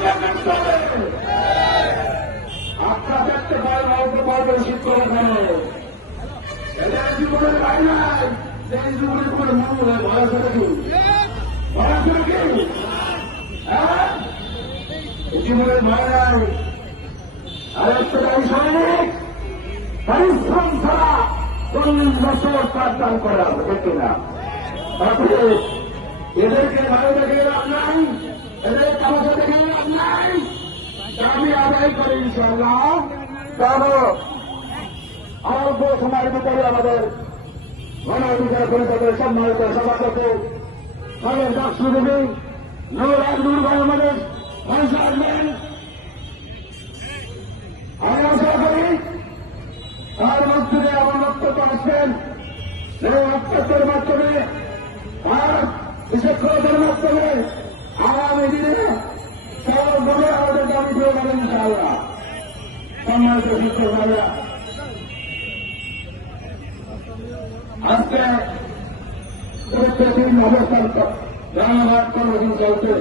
আমাদের দেখতে হবে। আপনারা দেখতে পারেন অল্প বয়সের শিক্ষক এদের জীবনের ভাই নাই, এই জীবনের কোনো মন হয় ভয় করে কি ভয় করে কি জীবনের ভয় নাই। আর একটা দায়ী সৈনিক পরিশ্রম ছাড়া 40 বছর পাঠদান করা দেখে না। এদেরকে ভালো দেখে লাভ নাই, এদের তামাশা দেখে লাভ নাই। আমি আদায় করি ইনশাআল্লাহ। কারণ অল্প সময়ের ভিতরে আমাদের গণ অধিকার পরিষদের সম্মানিত সভাপতি আমাদের ডাকসুরবি নূর ভাই আমাদের মঞ্চে আসবেন। আমি আশা করি তার মধ্যে আমার বক্তব্য আসবেন। এই বক্তব্যের মাধ্যমে আর বিশেষজ্ঞদের মাধ্যমে আগামী দিনে সর্বভাবে আমাদের দাবি দিয়ে যাবেন ইনশাআল্লাহ। সম্মানিত শিক্ষক ভাইরা, আজকে প্রত্যেকদিন অবস্থান রানাঘাট কর্মদিন চলছে।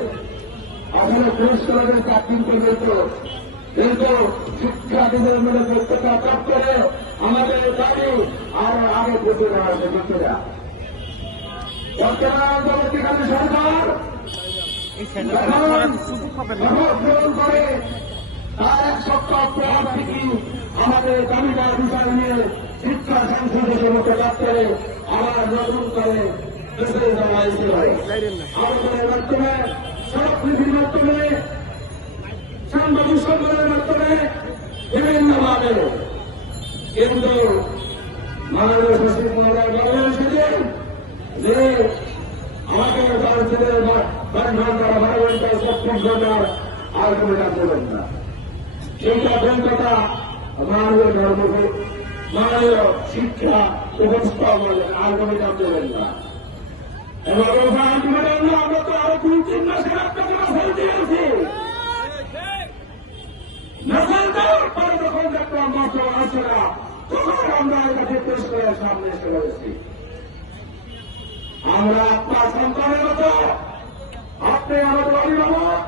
আসলে পুলিশ কলেজের 4 দিন পর্যন্ত কিন্তু শিক্ষার্থীদের মধ্যে যোগ্যতা কাজ করে আমাদের দাবি আরো আগে পৌঁছে দেওয়া হয়েছে। শিক্ষিরা বর্তমান অন্তর্বর্তীকালীন সরকার গ্রহণ করে তার 1 সপ্তাহ পর থেকে আমাদের দাবিদার বিষয় নিয়ে শিক্ষা সংসদের মতো কাজ করে আবার নতুন করে দেশে যাওয়া আলোচনার মাধ্যমে সড়কনীতির মাধ্যমে সাংবাদিক সম্মেলনের মাধ্যমে বিভিন্নভাবে কিন্তু মাননীয় সচিব মহোদয় বলেন সেদিন যে আমাকে 10 দিনের 10 ঘন্টা 12 ঘন্টা 36 ঘন্টার আলোচনা করবেন না। এইটা কথা মাননীয় ধর্মকে মাননীয় শিক্ষা ব্যবস্থা বলেন আলোচনা দেবেন না। এবার আমরা তো আরো 2-3 মাসের আপনাকে ফেল দিয়েছি। নজর দেওয়ার পরে যখন দেখলাম মাত্র আসে না, তখন আমরা এটাকে পেশ করে সামনে এসে রয়েছি। আমরা আপনার সন্তানের মতো, আপনি আমাদের অভিভাবক,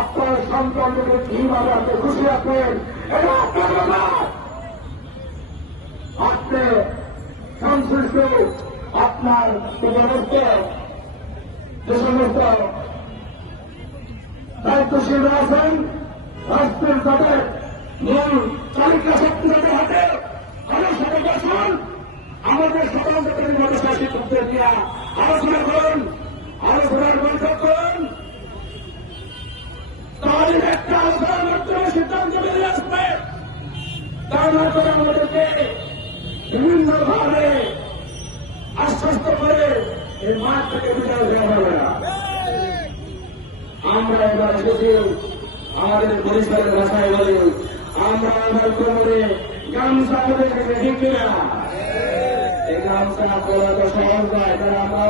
আপনার সন্তানকে কিভাবে আপনি খুশি রাখবেন এটা আপনার ব্যাপার। আপনি সংশ্লিষ্ট আপনার সমস্ত যে সমস্ত দায়িত্বশীল আছেন রাষ্ট্রের তাদের মূল চালিকা শক্তি তাদের হাতে আলোচনা করুন। আমাদের সমাজের মানুষের শিক্ষকদের নিয়ে আলোচনা করুন, আলোচনার বৈঠক করুন। তাহলে একটা আলোচনার মাধ্যমে সিদ্ধান্ত বেরিয়ে আসবে। তার মাধ্যমে আমাদেরকে বিভিন্নভাবে আশ্বস্ত করে এই মাঠ থেকে বিদায় দেওয়া হবে না। আমরা এবার এসেছি আমাদের পরিষ্কারের ভাষায় বলি, আমরা আমার কোমরে গামছা করে রেখেছি কিনা। এই গামছা পড়া তো সহজ নয়, তারা আমরা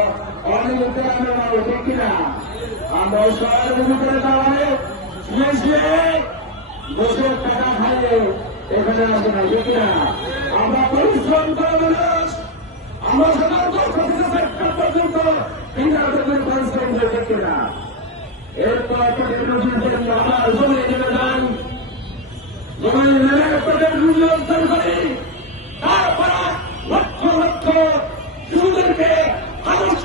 অনেক গ্রামে মানুষ ঠিক কিনা। আমরা শহরের ভিতরে দাঁড়ালে শুয়ে শুয়ে বসে টাকা খাইয়ে এখানে আসে না ঠিক কিনা। আমরা পরিশ্রম করে মানুষ, আমরা সাধারণত একটা পর্যন্ত ইন্টারনেটের পরিশ্রম করে ঠিক কিনা। এরপর আবার জমি নেমে যান, জমি নেমে আপনাদের রুজি অর্জন করি। তারপর লক্ষ লক্ষ শিশুদেরকে আদর্শ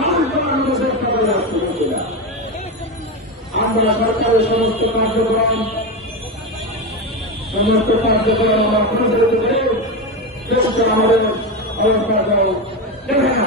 মানুষ বানানো চেষ্টা করে আসতে পারছি না। আমরা সরকারের সমস্ত কার্যক্রম আমরা পুরো দেশে আমাদের অবস্থা দেখে না।